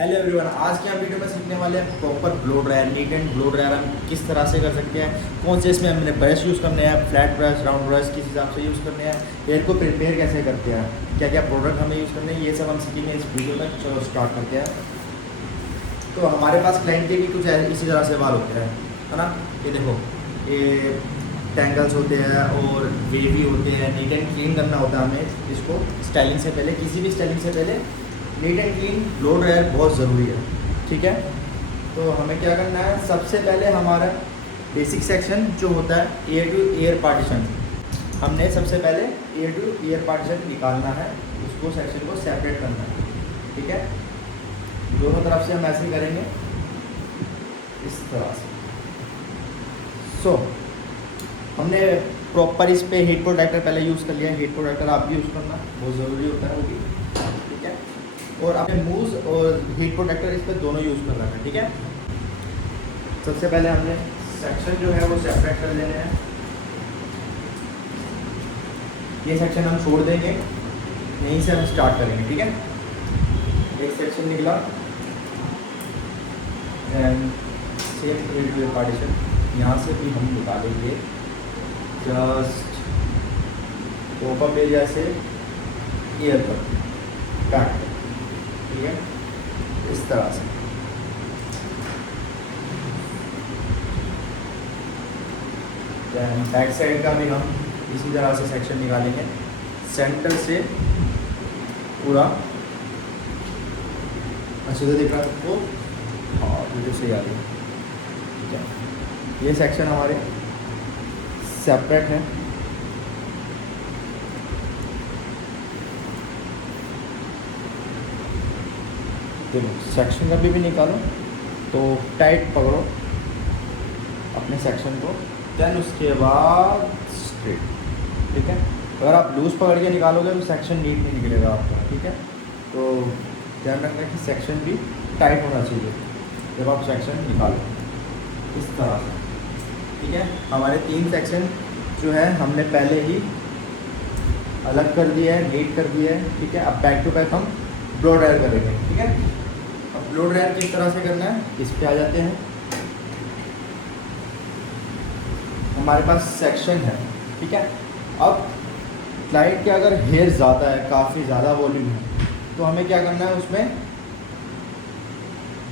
Hello everyone, आज के हम वीडियो में सीखने वाले हैं proper blow dryer, neat and blow dryer हम किस तरह से कर सकते हैं, कौन से इसमें हमने ब्रश यूज़ करने हैं, फ्लैट ब्रश, राउंड ब्रश किस हिसाब से यूज़ करने हैं, हेयर को प्रिपेयर कैसे करते हैं, क्या क्या प्रोडक्ट हमें यूज़ करने हैं, ये सब हम सीखेंगे इस वीडियो में। चलो स्टार्ट करते हैं। तो हमारे पास क्लाइंट के भी कुछ इसी तरह से बाल होते हैं, है ना। ये देखो, ये टैंगल्स होते हैं और वेवी होते हैं। नीट एंड क्लीन करना होता है हमें इसको स्टाइलिंग से पहले, किसी भी स्टाइलिंग से पहले neat and clean blow dryer बहुत ज़रूरी है, ठीक है। तो हमें क्या करना है, सबसे पहले हमारा बेसिक सेक्शन जो होता है ईयर टू ईयर पार्टीशन, हमने सबसे पहले ईयर टू ईयर पार्टीशन निकालना है, उसको सेक्शन को सेपरेट करना है, ठीक है। दोनों तरफ से हम ऐसे करेंगे इस तरह से। सो हमने प्रॉपर इस पे हीट प्रोटेक्टर पहले यूज़ कर लिया है। हीट प्रोटेक्टर आप भी यूज़ करना बहुत ज़रूरी होता है वो भी, ठीक है। और अपने मूव्स और हीट प्रोटेक्टर इस पे दोनों यूज़ कर रहा है, ठीक है। सबसे पहले हमने सेक्शन जो है वो सेपरेट कर लेने हैं। ये सेक्शन हम छोड़ देंगे, यहीं से हम स्टार्ट करेंगे, ठीक है। एक सेक्शन निकला, एंड सेम पार्टीशन यहाँ से भी हम निकालेंगे जस्ट ओपन एरिया से ईयर पर काट, ठीक है, इस तरह से। बैक साइड का भी हम इसी तरह से सेक्शन निकालेंगे, सेंटर से पूरा अच्छे से दिख रहा है सबको, हाँ वीडियो से आ रही है, ठीक है। ये सेक्शन हमारे सेपरेट है। देखो सेक्शन कभी भी निकालो तो टाइट पकड़ो अपने सेक्शन को, देन उसके बाद स्ट्रेट, ठीक है। अगर आप लूज़ पकड़ के निकालोगे तो सेक्शन नीट नहीं निकलेगा आपका, ठीक है। तो ध्यान रखना कि सेक्शन भी टाइट होना चाहिए जब आप सेक्शन निकालो, इस तरह से, ठीक है। हमारे 3 सेक्शन जो है हमने पहले ही अलग कर दिया है, नीट कर दिया है, ठीक है। अब बैक टू बैक हम ब्लो ड्रायर करेंगे, ठीक है। अब ब्लो ड्रायर किस तरह से करना है, इस पे आ जाते हैं। हमारे पास सेक्शन है, ठीक है। अब क्लाइंट के अगर हेयर ज़्यादा है, काफ़ी ज़्यादा वॉल्यूम है, तो हमें क्या करना है, उसमें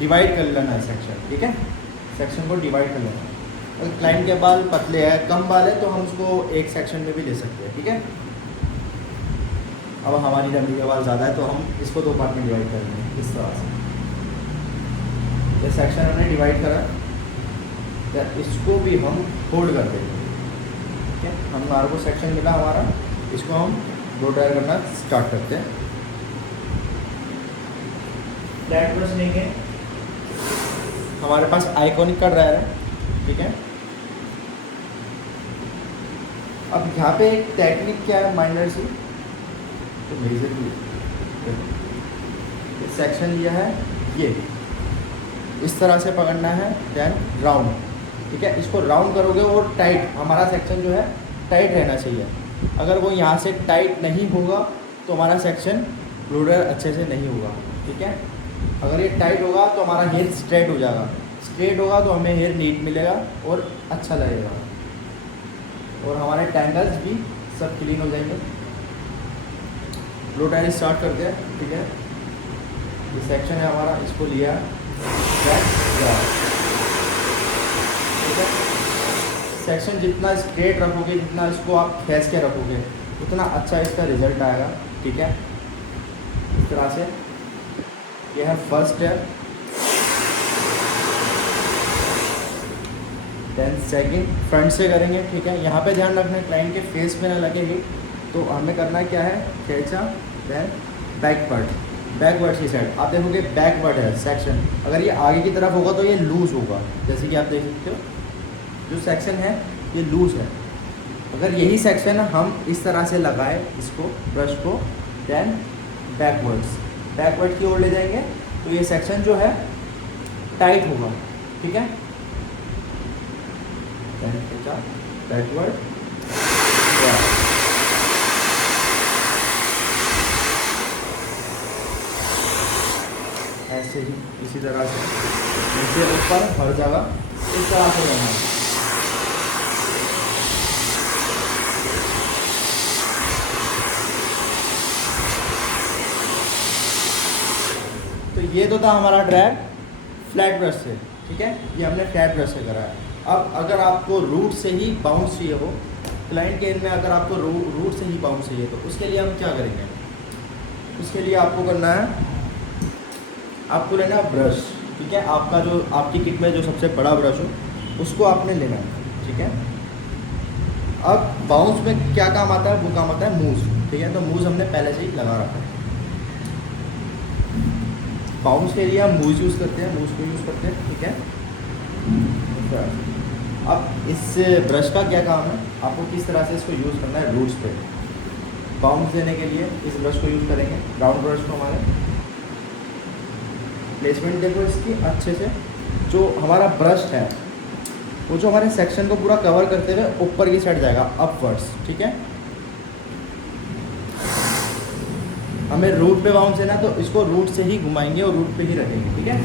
डिवाइड कर लेना है सेक्शन, ठीक है। सेक्शन को डिवाइड कर लेना है। अगर क्लाइंट के बाल पतले हैं, कम बाल है, तो हम उसको एक सेक्शन में भी ले सकते हैं, ठीक है। अब हमारी डमरी के बाल ज़्यादा है तो हम इसको 2 पार्ट में डिवाइड करेंगे, इस तरह से। ये सेक्शन हमने डिवाइड करा, तो इसको भी हम होल्ड कर देंगे, ठीक है। हमारे को सेक्शन मिला हमारा, इसको हम ब्लो ड्रायर करना स्टार्ट करते हैं। फ्लैट ब्रश लेंगे, हमारे पास आइकॉनिक का ड्रायर है, ठीक है। अब यहाँ पे एक टेक्निक क्या है माइनर सी, तो बेसिकली सेक्शन लिया है, ये इस तरह से पकड़ना है, देन राउंड, ठीक है। इसको राउंड करोगे और टाइट, हमारा सेक्शन जो है टाइट रहना चाहिए। अगर वो यहाँ से टाइट नहीं होगा तो हमारा सेक्शन ब्लो ड्रायर अच्छे से नहीं होगा, ठीक है। अगर ये टाइट होगा तो हमारा हेयर स्ट्रेट हो जाएगा, स्ट्रेट होगा तो हमें हेयर नीट मिलेगा और अच्छा लगेगा, और हमारे टैंगल्स भी सब क्लीन हो जाएंगे। ब्लो ड्रायर स्टार्ट करते हैं, ठीक है। ये सेक्शन है हमारा, इसको लिया, ठीक है। सेक्शन जितना स्ट्रेट रखोगे, जितना इसको आप खींच के रखोगे, उतना अच्छा इसका रिजल्ट आएगा, ठीक है। इस तरह से ये है first step, then second front से करेंगे, ठीक है। यहाँ पे ध्यान रखना क्लाइंट के फेस पे ना लगे हिट, तो हमें करना क्या है, खींचा, देन बैकवर्ड की साइड आप देखोगे बैकवर्ड है सेक्शन। अगर ये आगे की तरफ होगा तो ये लूज़ होगा, जैसे कि आप देख सकते हो जो सेक्शन है ये लूज़ है। अगर यही सेक्शन हम इस तरह से लगाए इसको, ब्रश को, देन बैकवर्ड की ओर ले जाएंगे तो ये सेक्शन जो है टाइट होगा, ठीक है। बैकवर्ड, ऐसे ही इसी तरह से नीचे ऊपर हर जगह इस तरह से रहना है। तो ये तो था हमारा ड्रैग फ्लैट ब्रश से, ठीक है, ये हमने फ्लैट ब्रश से करा है। अब अगर आपको रूट से ही बाउंस चाहिए हो, क्लाइंट के एंड में अगर आपको रूट से ही बाउंस चाहिए, तो उसके लिए हम क्या करेंगे? उसके लिए आपको करना है, आपको लेना है ब्रश, ठीक है, आपका जो आपकी किट में जो सबसे बड़ा ब्रश हो उसको आपने लेना है, ठीक है। अब बाउंस में क्या काम आता है? वो काम आता है मूव, ठीक है, तो मूव हमने पहले से ही लगा रखा है। बाउंस के लिए हम मूव यूज़ करते हैं, मूव को यूज़ करते हैं, ठीक है। अब इस ब्रश का क्या काम है? आपको किस तरह से इसको यूज़ करना है रूट्स पे। बाउंस देने के लिए इस ब्रश को यूज़ करेंगे, राउंड ब्रश को। हमारे प्लेसमेंट देखो इसकी अच्छे से, जो हमारा ब्रश है वो जो हमारे सेक्शन को पूरा कवर करते हुए ऊपर की साइड जाएगा, अपवर्ड्स, ठीक है। हमें रूट पे बाउंस देना है तो इसको रूट से ही घुमाएंगे और रूट पे ही रखेंगे, ठीक है।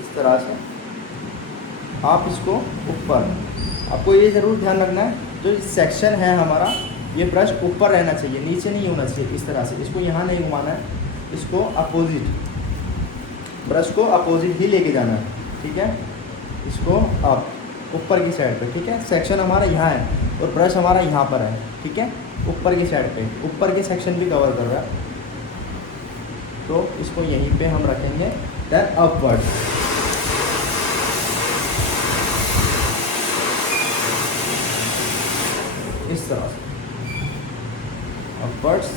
इस तरह से आप इसको ऊपर, आपको ये ज़रूर ध्यान रखना है जो सेक्शन है हमारा, ये ब्रश ऊपर रहना चाहिए, नीचे नहीं होना चाहिए। इस तरह से इसको यहाँ नहीं घुमाना है, इसको अपोजिट, ब्रश को अपोजिट ही लेके जाना है, ठीक है। इसको आप ऊपर की साइड पे, ठीक है, सेक्शन हमारा यहाँ है और ब्रश हमारा यहाँ पर है, ठीक है, ऊपर की साइड पे, ऊपर के सेक्शन भी कवर कर रहा है, तो इसको यहीं पे हम रखेंगे। देन अपवर्ड, इस तरह से अपवर्ड्स,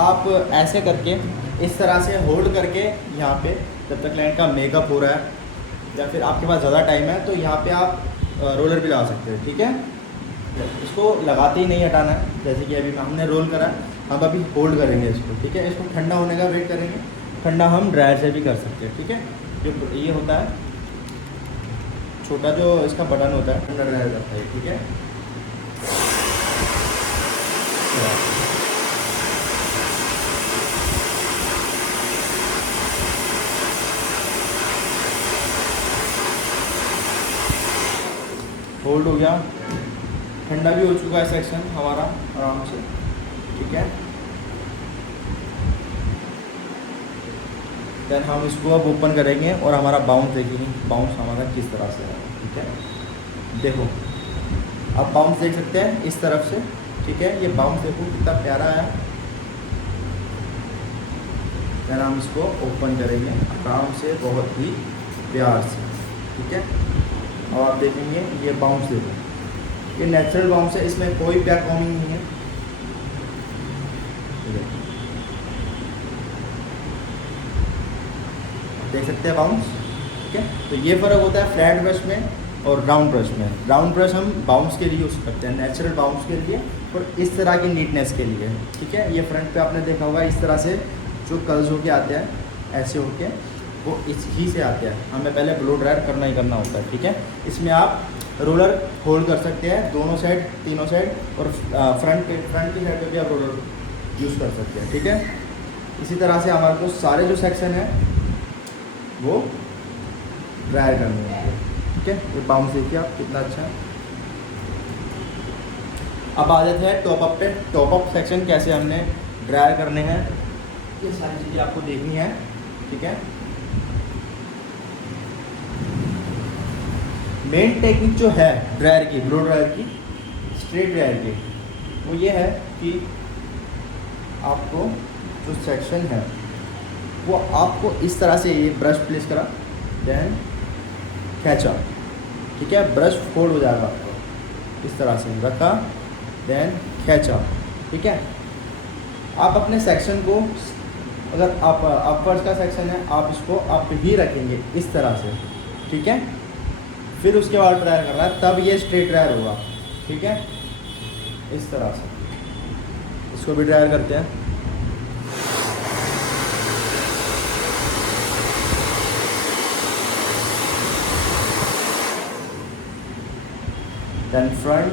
आप ऐसे करके इस तरह से होल्ड करके यहाँ पे, जब तक क्लाइंट का मेकअप हो रहा है या फिर आपके पास ज़्यादा टाइम है तो यहाँ पे आप रोलर भी लगा सकते हो, ठीक है। इसको लगाते ही नहीं हटाना है, जैसे कि अभी हमने रोल करा, हम अभी होल्ड करेंगे इसको, ठीक है। इसको ठंडा होने का वेट करेंगे, ठंडा हम ड्रायर से भी कर सकते हैं, ठीक है। जो ये होता है छोटा जो इसका बटन होता है, ठंडा ड्रायर करता है, ठीक है। होल्ड हो गया, ठंडा भी हो चुका है सेक्शन हमारा आराम से, ठीक है। देन हम इसको अब ओपन करेंगे और हमारा बाउंस देखेंगे, बाउंस हमारा किस तरह से है, ठीक है। देखो आप बाउंस देख सकते हैं इस तरफ से, ठीक है, ये बाउंस देखो कितना प्यारा है। देन हम इसको ओपन करेंगे आराम से, बहुत ही प्यार से, ठीक है। और आप देखेंगे ये बाउंस देखो, ये नेचुरल बाउंस है, इसमें कोई बैक कॉमिंग नहीं है, देख सकते हैं बाउंस, ठीक है। तो ये फ़र्क होता है फ्लैट ब्रश में और राउंड ब्रश में। राउंड ब्रश हम बाउंस के लिए यूज़ करते हैं, नेचुरल बाउंस के लिए और इस तरह की नीटनेस के लिए, ठीक है। ये फ्रंट पे आपने देखा होगा इस तरह से जो कर्ल्स होके आते हैं, ऐसे होके वो इस ही से आते हैं, हमें पहले ब्लो ड्रायर करना ही करना होता है, ठीक है। इसमें आप रोलर होल्ड कर सकते हैं दोनों साइड, तीनों साइड, और फ्रंट की साइड पे भी आप रोलर यूज़ कर सकते हैं, ठीक है। इसी तरह से हमारे को सारे जो सेक्शन हैं वो ड्रायर करने होंगे, ठीक है। ये बाउंस देखिए आप कितना अच्छा है। अब आ जाते हैं टॉप अप पे। टॉप अप सेक्शन कैसे हमने ड्रायर करने हैं, ये सारी चीज़ें आपको देखनी है, ठीक है। मेन टेक्निक जो है ड्रायर की, ब्लो ड्रायर की, स्ट्रेट ड्रायर की, वो ये है कि आपको जो सेक्शन है वो आपको इस तरह से, ये ब्रश प्लेस करा, देन खींचा, ठीक है, ब्रश फोल्ड हो जाएगा आपको, इस तरह से रखा, देन खींचा, ठीक है। आप अपने सेक्शन को, अगर आप अपर्स का सेक्शन है आप इसको अप ही रखेंगे इस तरह से, ठीक है। फिर उसके बाद ड्रायर करना है, तब ये स्ट्रेट ड्रायर होगा, ठीक है। इस तरह से इसको भी ड्रायर करते हैं। देन फ्रंट,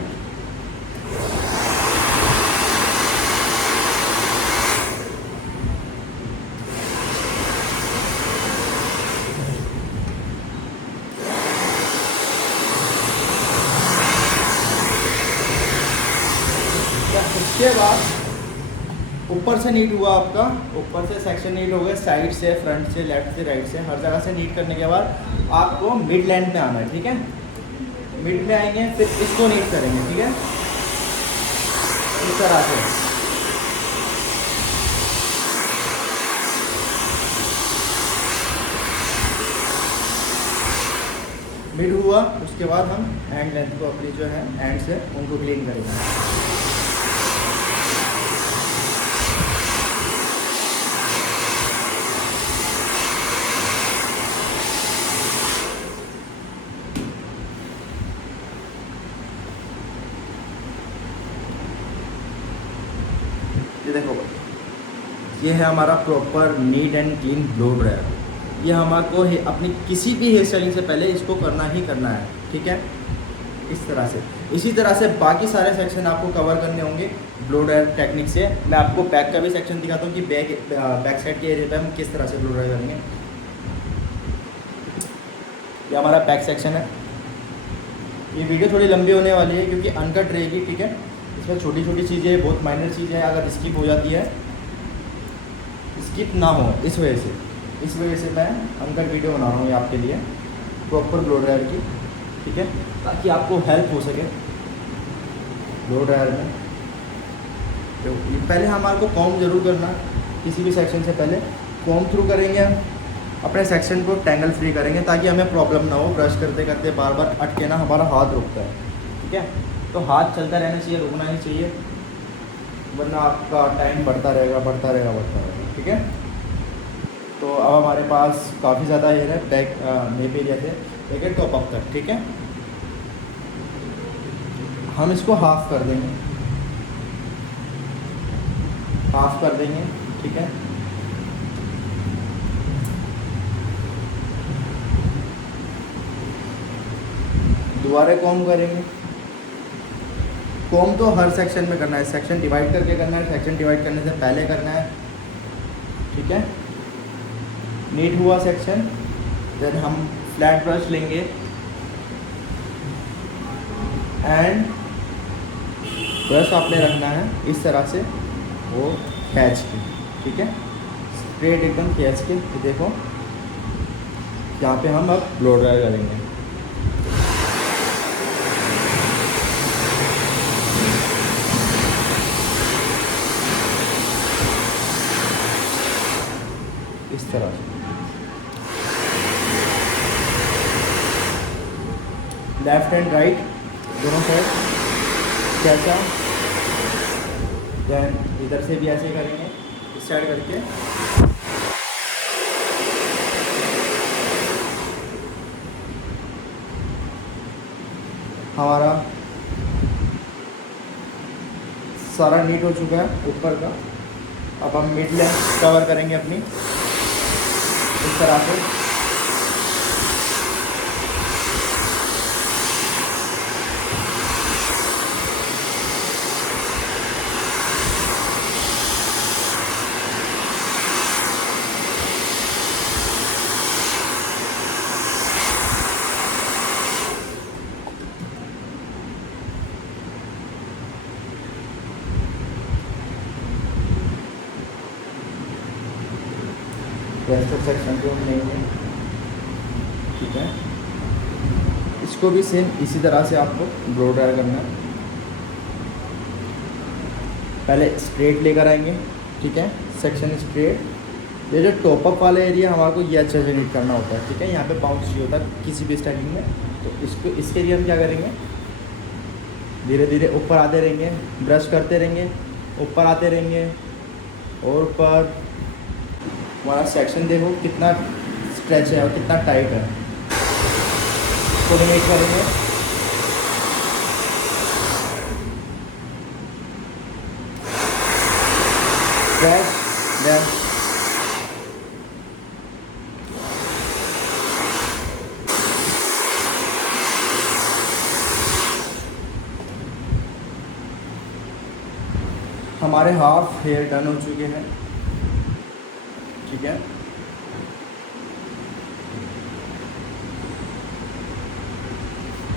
उसके बाद ऊपर से नीट हुआ आपका, ऊपर से सेक्शन नीट हो गया, साइड से, फ्रंट से, लेफ्ट से, राइट से, हर जगह से नीट करने के बाद आपको मिड लेंथ में आना है, ठीक है। मिड में आएंगे, फिर इसको नीट करेंगे, ठीक है, इस तरह से। मिड हुआ, उसके बाद हम एंड लेंथ को अपनी जो है एंड से उनको क्लीन करेंगे। ये देखो, ये है हमारा proper neat and clean blow dryer. ये हमारे को अपनी किसी भी हेयर स्टाइलिंग से पहले इसको करना ही करना है, ठीक है, इस तरह से। इसी तरह से बाकी सारे सेक्शन आपको कवर करने होंगे ब्लो ड्रायर टेक्निक से। मैं आपको बैक का भी सेक्शन दिखाता हूँ कि बैक साइड के एरिया पे हम किस तरह से ब्लो ड्रायर करेंगे। ये हमारा बैक सेक्शन है। ये वीडियो थोड़ी लंबी होने वाली है क्योंकि अनकट रहेगी, ठीक है। इसमें छोटी छोटी चीज़ें, बहुत माइनर चीज़ें अगर स्किप हो जाती है, स्किप ना हो, इस वजह से मैं अनकट वीडियो बना रहा हूँ ये आपके लिए, प्रॉपर ब्लो ड्रायर की, ठीक है, ताकि आपको हेल्प हो सके ब्लो ड्रायर में। तो पहले हमारे को कॉम जरूर करना, किसी भी सेक्शन से पहले कॉम थ्रू करेंगे हम, अपने सेक्शन को टैंगल फ्री करेंगे ताकि हमें प्रॉब्लम ना हो। ब्रश करते करते बार बार अटके ना, हमारा हाथ रुकता है, ठीक है। तो हाथ चलता रहना चाहिए, रुकना नहीं चाहिए, वरना आपका टाइम बढ़ता रहेगा, ठीक है। तो अब हमारे पास काफ़ी ज़्यादा हेयर है बैक नेप एरिया से लेकर टॉप अप तक, ठीक है। हम इसको हाफ कर देंगे, ठीक है। दोबारा कॉम करेंगे। कॉम तो हर सेक्शन में करना है, सेक्शन डिवाइड करके करना है, सेक्शन डिवाइड करने से पहले करना है, ठीक है। नीट हुआ सेक्शन, देन हम फ्लैट ब्रश लेंगे एंड ब्रश आपने रखना है इस तरह से, वो खींच के, ठीक है, स्ट्रेट एकदम खींच के। ये देखो, यहाँ पे हम अब ब्लो ड्राई करेंगे। इस तरह से लेफ्ट एंड राइट दोनों साइड कैसा, देन इधर से भी ऐसे करेंगे, इस साइड करके हमारा सारा नीट हो चुका है ऊपर का। अब हम मिड लेंथ कवर करेंगे अपनी इस तरह से। वेस्टर सेक्शन को हम लेंगे, ठीक है। इसको भी सेम इसी तरह से आपको ब्लो ड्राई करना है। पहले स्ट्रेट लेकर आएंगे, ठीक है, सेक्शन स्ट्रेट। ये जो टॉप अप वाला एरिया हमारे को ये अच्छे से नीट करना होता है, ठीक है। यहाँ पे बाउंस चाहिए होता है किसी भी स्टाइलिंग में, तो इसको इसके लिए हम क्या करेंगे, धीरे धीरे ऊपर आते रहेंगे, ब्रश करते रहेंगे, ऊपर आते रहेंगे और ऊपर। हमारा सेक्शन देखो कितना स्ट्रेच है और कितना टाइट है। कोऑर्डिनेट करेंगे। स्ट्रेच देन हमारे हाफ हेयर डन हो चुके हैं। ठीक है,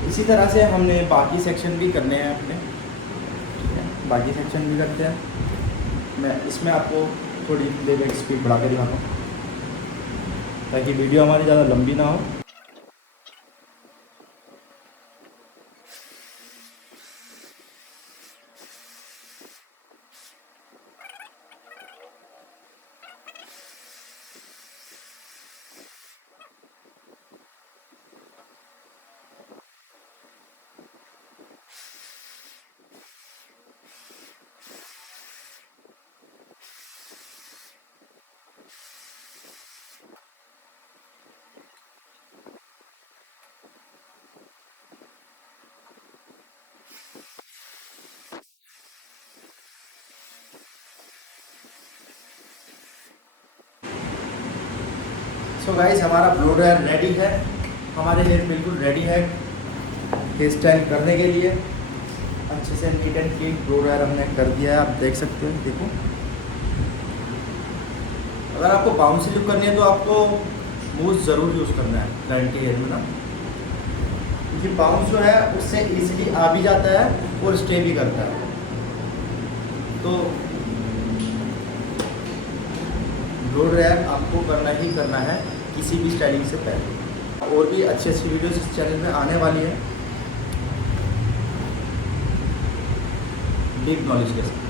इसी तरह से हमने बाकी सेक्शन भी करने हैं अपने। ठीक है, बाकी सेक्शन भी करते हैं। मैं इसमें आपको थोड़ी देर एक स्पीड बढ़ा के दिखाता हूँ ताकि वीडियो हमारी ज़्यादा लंबी ना हो। सो गाइस, हमारा ब्लो ड्रायर रेडी है। हमारे हेयर बिल्कुल रेडी है हेयर स्टाइल करने के लिए। अच्छे से neat and clean blow dryer हमने कर दिया है, आप देख सकते हैं। देखो, अगर आपको बाउंसी लुक करनी है तो आपको मूव ज़रूर यूज़ करना है क्लाइंट के हेयर में ना, क्योंकि बाउंस जो है उससे इजीली आ भी जाता है और स्टे भी करता है। तो ब्लो ड्रायर आपको करना ही करना है किसी भी स्टाइलिंग से पहले। और भी अच्छी अच्छी वीडियोस इस चैनल में आने वाली है डीप नॉलेज के साथ।